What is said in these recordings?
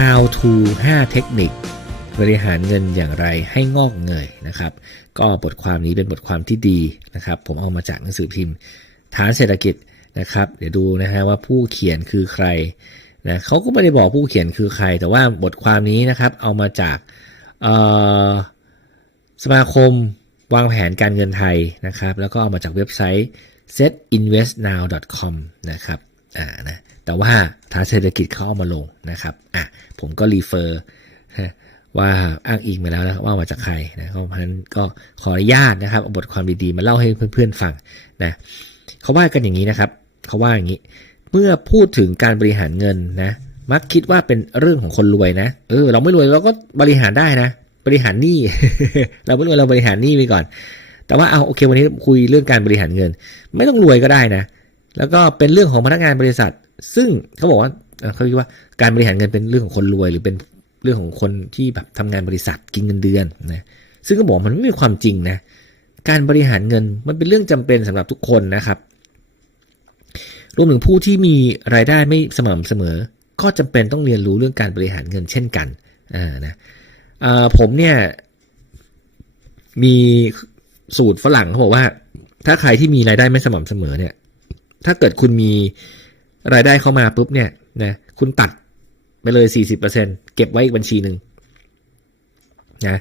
How to 5 เทคนิค บริหารเงินอย่างไรให้งอกเงยนะครับ ก็บทความนี้เป็นบทความที่ดีนะครับ ผมเอามาจากหนังสือพิมพ์ ฐานเศรษฐกิจนะครับ เดี๋ยวดูนะฮะว่าผู้เขียนคือใครนะเขาก็ไม่ได้บอกผู้เขียนคือใคร แต่ว่าบทความนี้นะครับเอามาจากสมาคมวางแผนการเงินไทยนะครับ แล้วก็เอามาจากเว็บไซต์ setinvestnow.com นะครับอ่านะ แต่ว่าฐานเศรษฐกิจเขาเอามาลงนะครับอะผมก็รีเฟอร์ว่าอ้างอิงมาแล้วนะว่ามาจากใครนะเพราะฉะนั้นก็ขออนุญาตนะครับเอาบทความดีๆมาเล่าให้เพื่อนๆฟังนะเขาว่ากันอย่างนี้นะครับเขาว่าอย่างนี้ เมื่อพูดถึงการบริหารเงินนะมักคิดว่าเป็นเรื่องของคนรวยนะเออเราไม่รวยเราก็บริหารได้นะ บริหารหนี้เราไม่รวยเราบริหารหนี้ไปก่อน แต่ว่าเอาโอเควันนี้คุยเรื่องการบริหารเงิน ไม่ต้องรวยก็ได้นะ แล้วก็เป็นเรื่องของพนักงานบริษัท ซึ่งเขาบอกว่าเอ่อเขาคิดว่าการบริหารเงินเป็นเรื่องของคนรวย หรือเป็นเรื่องของคนที่แบบทำงานบริษัทกินเงินเดือนนะซึ่งก็บอกมันไม่มีความจริงนะการบริหารเงินมันเป็นเรื่องจำเป็นสำหรับทุกคนนะครับ รวมถึงผู้ที่มีรายได้ไม่สม่ำเสมอ ก็จำเป็นต้องเรียนรู้เรื่องการบริหารเงินเช่นกันอ่านะาผมเนี่ยมีสูตรฝรั่งเขาบอกว่า ถ้าใครที่มีรายได้ไม่สม่ำเสมอเนี่ย ถ้าเกิดคุณมี รายได้เข้ามาปุ๊บเนี่ยนะคุณตัดไปเลย 40%เก็บไว้อีกบัญชีหนึ่งนะ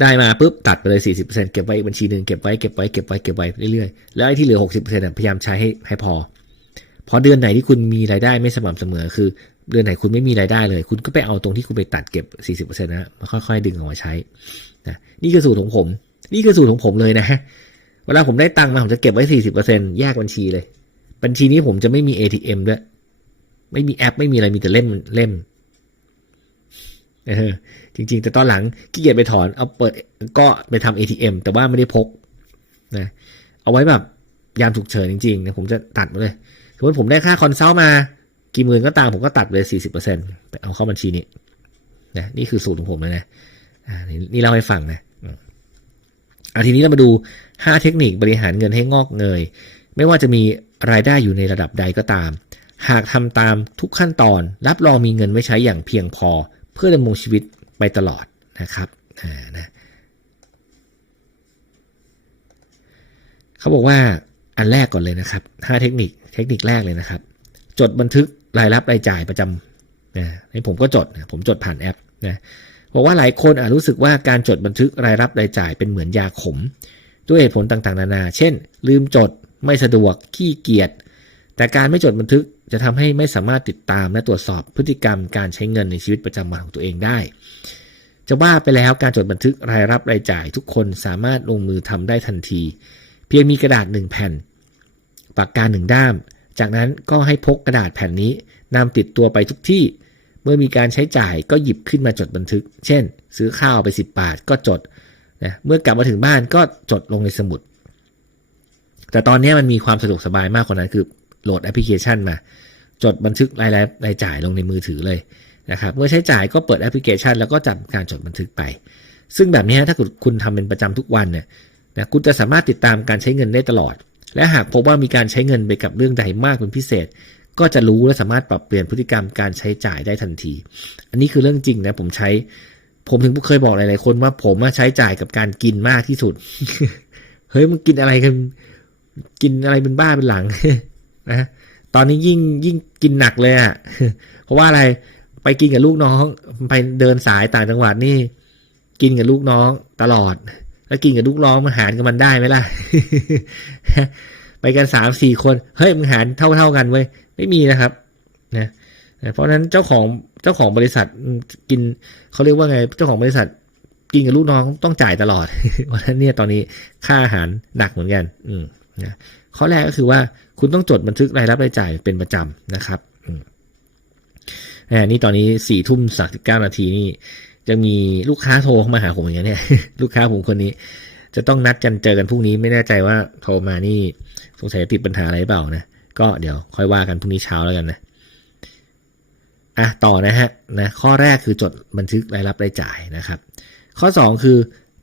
ได้มาปุ๊บตัดไปเลย 40%เก็บไว้อีกบัญชีหนึ่งเก็บไว้เก็บไว้เก็บไว้เก็บไว้เรื่อยๆแล้วไอ้ที่เหลือ 60%นะพยายามใช้ให้ให้พอพอเดือนไหนที่คุณมีรายได้ไม่สม่ำเสมอคือ เดือนไหนคุณไม่มีรายได้เลย คุณก็ไปเอาตรงที่คุณไปตัดเก็บ 40%นะมาค่อยๆ ดึงออกมาใช้นะนี่คือสูตรของผม นี่คือสูตรของผมเลยนะเวลาผมได้ตังค์มาผมจะเก็บไว้ 40%แยกบัญชีเลย บัญชีนี้ผมจะไม่มี ATM ด้วย ไม่มีแอปไม่มีอะไรมีแต่เล่มเล่มเออจริง ๆ แต่ตอนหลังขี้เกียจไปถอนเอาเปิดก็ไปทำ ATM แต่ว่าไม่ได้พกนะเอาไว้แบบยามฉุกเฉินจริงๆนะผมจะตัดมาเลยสมมติผมได้ค่าคอนซัลท์มา กี่หมื่นก็ตามผมก็ตัดเลย40%ไปเอาเข้าบัญชีนี้นะนี่คือสูตรของผมเลยนะนี่นี่เล่าให้ฟังนะอืมอะทีนี้เรามาดู 5 เทคนิคบริหารเงินให้งอกเงย ไม่ว่าจะมี รายได้อยู่ในระดับใดก็ตาม หากทำตามทุกขั้นตอน รับรองมีเงินไว้ใช้อย่างเพียงพอ เพื่อดำรงชีวิตไปตลอดนะครับอ่านะเขาบอกว่าอันแรกก่อนเลยนะครับ5เทคนิคเทคนิคแรกเลยนะครับ จดบันทึกรายรับรายจ่ายประจำนะให้ผมก็จดนะผมจดผ่านแอปนะบอกว่าหลายคนอาจรู้สึกว่าการจดบันทึกรายรับรายจ่ายเป็นเหมือนยาขม ด้วยเหตุผลต่างๆ นานา เช่น ลืมจด ไม่สะดวกขี้เกียจแต่การไม่จดบันทึกจะทำให้ไม่สามารถติดตามและตรวจสอบพฤติกรรมการใช้เงินในชีวิตประจำวันของตัวเองได้ จะว่าไปแล้วการจดบันทึกรายรับรายจ่ายทุกคนสามารถลงมือทำได้ทันที เพียงมีกระดาษหนึ่งแผ่น ปากกาหนึ่งด้าม จากนั้นก็ให้พกกระดาษแผ่นนี้นำติดตัวไปทุกที่ เมื่อมีการใช้จ่ายก็หยิบขึ้นมาจดบันทึก เช่น ซื้อข้าวไป 10 บาทก็จดนะเมื่อกลับมาถึงบ้านก็จดลงในสมุด แต่ตอนนี้มันมีความสะดวกสบายมากกว่านั้น คือโหลดแอปพลิเคชันมา จดบันทึกรายรับรายจ่ายลงในมือถือเลยนะครับเมื่อใช้จ่ายก็เปิดแอปพลิเคชัน แล้วก็จับการจดบันทึกไป ซึ่งแบบนี้ถ้าคุณทำเป็นประจำทุกวันเนี่ยนะคุณจะสามารถติดตามการใช้เงินได้ตลอด และหากพบว่ามีการใช้เงินไปกับเรื่องใดมากเป็นพิเศษ ก็จะรู้และสามารถปรับเปลี่ยนพฤติกรรมการใช้จ่ายได้ทันที อันนี้คือเรื่องจริงนะผมใช้ ผมถึงเคยบอกหลายๆคนว่าผมใช้จ่ายกับการกินมากที่สุด เฮ้ยมันกินอะไรกัน กินอะไรเป็นบ้าเป็นหลังนะตอนนี้ยิ่งยิ่งกินหนักเลยอะ่ะเพราะว่าอะไรไปกินกับลูกน้อง ไปเดินสายต่างจังหวัดนี่ กินกับลูกน้องตลอด แล้วกินกับลูกน้องมันหารกับมันได้ไหมล่ะไปกันสามสี่คนเฮ้ยมึงหารเท่าเท่ากันเว้ยไม่มีนะครับนะเพราะฉะนั้นเจ้าของเจ้าของบริษัทกินเขาเรียกว่าไง เจ้าของบริษัทกินกับลูกน้องต้องจ่ายตลอดเพราะฉะนั้นเนี่ยตอนนี้ค่าอาหารหนักเหมือนกัน อืม นะข้อแรกก็คือว่าคุณต้องจดบันทึกรายรับรายจ่ายเป็นประจำนะครับนี่ตอนนี้สี่ทุ่มสามสิบเก้านาทีนี่จะมีลูกค้าโทรเข้ามาหาผมอย่างเงี้ยลูกค้าผมคนนี้ จะต้องนัดกันเจอกันพรุ่งนี้ไม่แน่ใจว่าโทรมานี่สงสัยติดปัญหาอะไรเปล่านะก็เดี๋ยวค่อยว่ากันพรุ่งนี้เช้าแล้วกันนะอะต่อนะฮะนะข้อแรกคือจดบันทึกรายรับรายจ่ายนะครับ ข้อ 2 คือ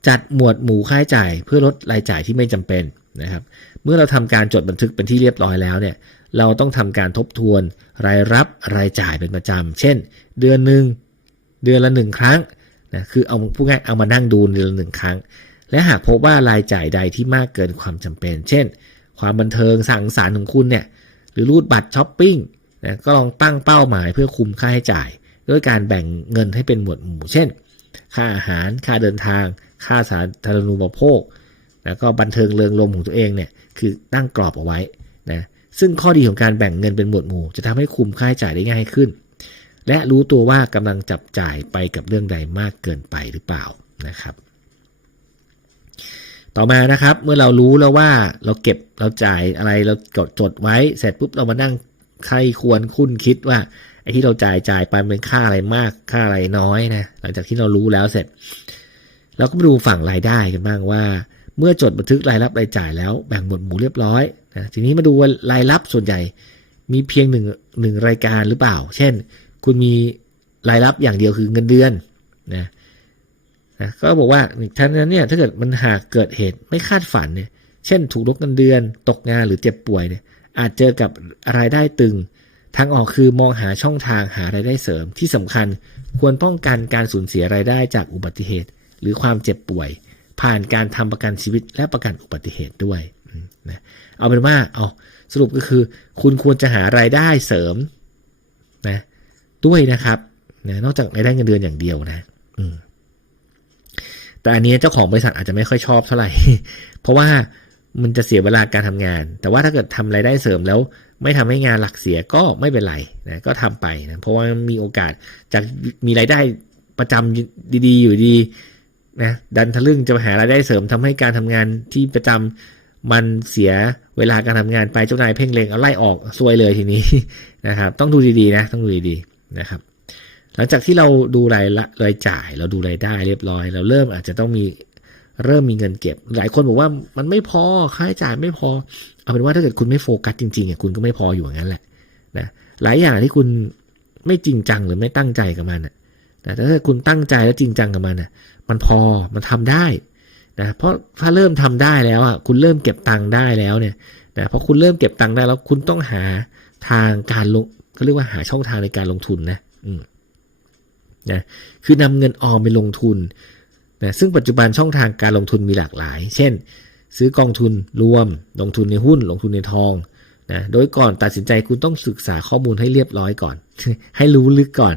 จัดหมวดหมู่ค่าใช้จ่ายเพื่อลดรายจ่ายที่ไม่จำเป็นนะครับ มื่อเราทำการจดบันทึกเป็นที่เรียบร้อยแล้วเนี่ย เราต้องทำการทบทวน รายรับรายจ่ายเป็นประจำ เช่น เดือนหนึ่งเดือนละหนึ่งครั้งนะคือเอาพูดง่ายเอามานั่งดูเดือนละหนึ่งครั้ง และหากพบว่ารายจ่ายใดที่มากเกินความจำเป็น เช่น ความบันเทิงสังสรรค์ของคุณเนี่ยหรือรูดบัตรช้อปปิ้งนะก็ลองตั้งเป้าหมายเพื่อคุมค่าใช้จ่าย ด้วยการแบ่งเงินให้เป็นหมวดหมู่ เช่น ค่าอาหาร ค่าเดินทาง ค่าสาธารณูปโภค แล้วก็บันเทิงเริงรมของตัวเองเนี่ย คือตั้งกรอบเอาไว้นะซึ่งข้อดีของการแบ่งเงินเป็นหมวดหมู่ จะทำให้คุมค่าใช้จ่ายได้ง่ายขึ้น และรู้ตัวว่ากำลังจับจ่ายไปกับเรื่องใดมากเกินไปหรือเปล่านะครับ ต่อมานะครับเมื่อเรารู้แล้วว่าเราเก็บเราจ่ายอะไรเราจดจดไว้เสร็จปุ๊บเรามานั่งใครควรคุ้นคิดว่าไอ้ที่เราจ่ายจ่ายไปเป็นค่าอะไรมากค่าอะไรน้อยนะหลังจากที่เรารู้แล้วเสร็จ เราก็มาดูฝั่งรายได้กันบ้างว่า เมื่อจดบันทึกรายรับรายจ่ายแล้วแบ่งหมวดหมู่เรียบร้อยนะทีนี้มาดูว่ารายรับส่วนใหญ่มีเพียงหนึ่งหนึ่งรายการหรือเปล่า เช่น คุณมีรายรับอย่างเดียวคือเงินเดือนนะนะก็บอกว่าท่านั้นเนี่ยถ้าเกิดมันหากเกิดเหตุไม่คาดฝันเนี่ยเช่น ถูกลดเงินเดือน ตกงานหรือเจ็บป่วยเนี่ยอาจเจอกับรายได้ตึง ทางออกคือมองหาช่องทางหารายได้เสริมที่สำคัญควรป้องกันการสูญเสียรายได้จากอุบัติเหตุ หรือความเจ็บป่วย ผ่านการทำประกันชีวิตและประกันอุบัติเหตุด้วยนะเอาเป็นว่าเอาสรุปก็คือ คุณควรจะหารายได้เสริมนะด้วยนะครับนะนอกจากรายได้เงินเดือนอย่างเดียวนะอืแต่อันนี้เจ้าของบริษัทอาจจะไม่ค่อยชอบเท่าไหร่ เพราะว่ามันจะเสียเวลาการทำงาน แต่ว่าถ้าเกิดทำรายได้เสริมแล้ว ไม่ทำให้งานหลักเสียก็ไม่เป็นไรนะก็ทำไปนะเพราะว่ามีโอกาสจากมีรายได้ประจำดีๆ อยู่ดี นะดันทะลึ่งจะหารายได้เสริมทำให้การทำงานที่ประจำมันเสียเวลาการทำงานไปเจ้านายเพ่งเลงเอาไล่ออกซวยเลยทีนี้นะครับต้องดูดีๆนะต้องดูดีๆนะครับ หลังจากที่เราดูรายละรายจ่าย เราดูรายได้เรียบร้อย เราเริ่มอาจจะต้องมีเริ่มมีเงินเก็บ หลายคนบอกว่ามันไม่พอค่าใช้จ่ายไม่พอ เอาเป็นว่าถ้าเกิดคุณไม่โฟกัสจริงๆอะคุณก็ไม่พออยู่อย่างนั้นแหละนะหลายอย่างที่คุณไม่จริงจังหรือไม่ตั้งใจกับมันอะ แต่ถ้าคุณตั้งใจแล้วจริงจังกับมันอะมันพอมันทำได้นะเพราะถ้าเริ่มทำได้แล้วอะคุณเริ่มเก็บตังค์ได้แล้วเนี่ยนะพอคุณเริ่มเก็บตังค์ได้แล้วคุณต้องหาทางการลงเขาเรียกว่าหาช่องทางในการลงทุนนะอืมนะคือนำเงินออมไปลงทุนนะซึ่งปัจจุบันช่องทางการลงทุนมีหลากหลาย เช่น ซื้อกองทุนรวม ลงทุนในหุ้น ลงทุนในทอง นะโดยก่อนตัดสินใจคุณต้องศึกษาข้อมูลให้เรียบร้อยก่อน ให้รู้ลึกก่อน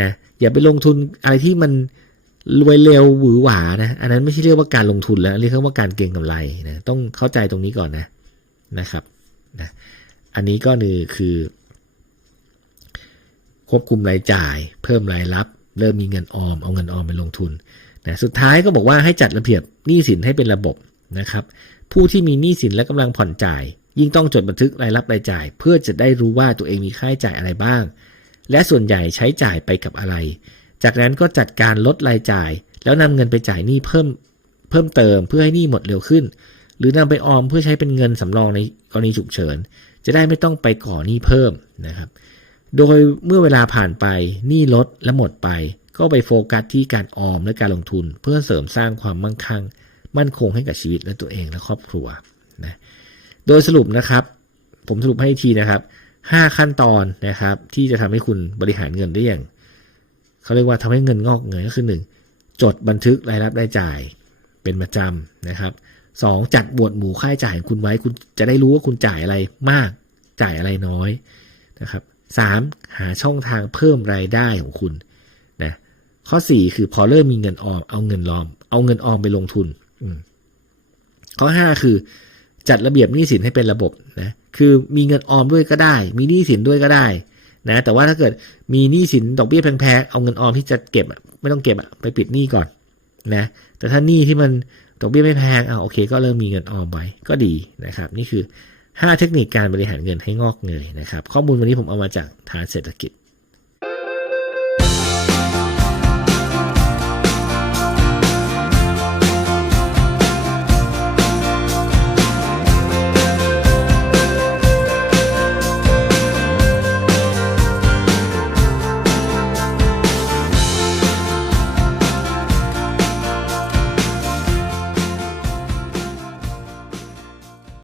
นะอย่าไปลงทุนอะไรที่มันรวยเร็วหวือหวานะอันนั้นไม่ใช่เรียกว่าการลงทุนแล้วเรียกว่าการเก็งกำไรนะต้องเข้าใจตรงนี้ก่อนนะนะครับนะอันนี้ก็คือคือ ควบคุมรายจ่าย เพิ่มรายรับ เริ่มมีเงินออม เอาเงินออมไปลงทุนนะสุดท้ายก็บอกว่าให้จัดระเบียบหนี้สินให้เป็นระบบนะครับ ผู้ที่มีหนี้สินและกำลังผ่อนจ่าย ยิ่งต้องจดบันทึกรายรับรายจ่าย เพื่อจะได้รู้ว่าตัวเองมีค่าใช้จ่ายอะไรบ้าง และส่วนใหญ่ใช้จ่ายไปกับอะไร จากนั้นก็จัดการลดรายจ่าย แล้วนำเงินไปจ่ายหนี้เพิ่มเพิ่มเติมเพื่อให้หนี้หมดเร็วขึ้น หรือนำไปออมเพื่อใช้เป็นเงินสำรองในกรณีฉุกเฉิน จะได้ไม่ต้องไปก่อหนี้เพิ่มนะครับ โดยเมื่อเวลาผ่านไปหนี้ลดและหมดไป ก็ไปโฟกัสที่การออมและการลงทุน เพื่อเสริมสร้างความมั่งคั่ง มั่นคงให้กับชีวิตและตัวเองและครอบครัวนะ โดยสรุปนะครับ ผมสรุปให้ทีนะครับ 5 ขั้นตอนนะครับ ที่จะทำให้คุณบริหารเงินได้อย่างเขาเรียกว่าทำให้เงินงอกเงยก็คือ 1. จดบันทึกรายรับรายจ่ายเป็นประจำนะครับสองจัดบวดหมู่ค่าใช้จ่ายของคุณไว้คุณจะได้รู้ว่าคุณจ่ายอะไรมากจ่ายอะไรน้อยนะครับสามหาช่องทางเพิ่มรายได้ของคุณนะข้อสี่คือพอเริ่มมีเงินออมเอาเงินรอม เอาเงินออมไปลงทุนข้อห้าคือ จัดระเบียบหนี้สินให้เป็นระบบนะคือมีเงินออมด้วยก็ได้ มีหนี้สินด้วยก็ได้นะแต่ว่าถ้าเกิดมีหนี้สินดอกเบี้ยแพงๆเอาเงินออมที่จะเก็บไม่ต้องเก็บไปปิดหนี้ก่อนนะแต่ถ้าหนี้ที่มันดอกเบี้ยไม่แพงอ่าโอเค ก็เริ่มมีเงินออมไว้ก็ดีนะครับ นี่คือ 5 เทคนิคการบริหารเงินให้งอกเงยนะครับ ข้อมูลวันนี้ผมเอามาจากฐานเศรษฐกิจ